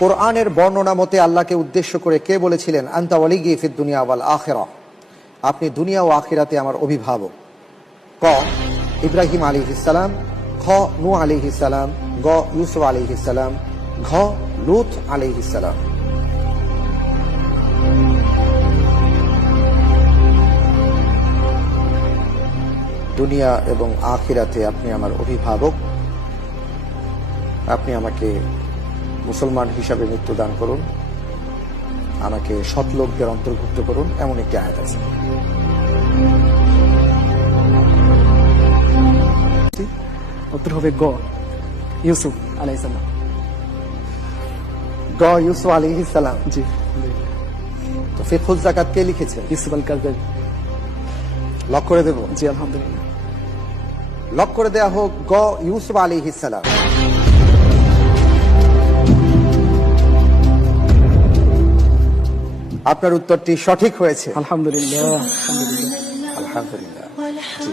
কোরআনের বর্ণনা মতে আল্লাহকে উদ্দেশ্য করে কে বলেছিলেন আনতা ওয়ালিয়্যি ফিদ দুনিয়া ওয়াল আখিরাহ, আপনি দুনিয়া ও আখিরাতে আমার অভিভাবক? ক ইব্রাহিম আলাইহিস সালাম, খ নূহ আলাইহিস সালাম, গ ইউসুফ আলাইহিস সালাম, ঘ লূত আলাইহিস সালাম। দুনিয়া এবং আখিরাতে আপনি আমার অভিভাবক, আপনি আমাকে মুসলমান হিসাবে মৃত্যুদান করুন, আমাকে সৎলোকদের অন্তর্ভুক্ত করুন, এমন একটি আয়াত আছে। উত্তর হবে গ ইউসুফ আলাইহিস সালাম। গ ইউসুফ আলাইহিস সালাম। জি, তো ফিকহুজ যাকাত কে লিখেছেন? ইউসুফ আল কারদাবী। লক করে দেব? জি, আলহামদুলিল্লাহ। লক করে দেয়া হোক গ ইউসুফ আলাইহিস সালাম। আপনার উত্তরটি সঠিক হয়েছে। আলহামদুলিল্লাহ। আলহামদুলিল্লাহ। জি।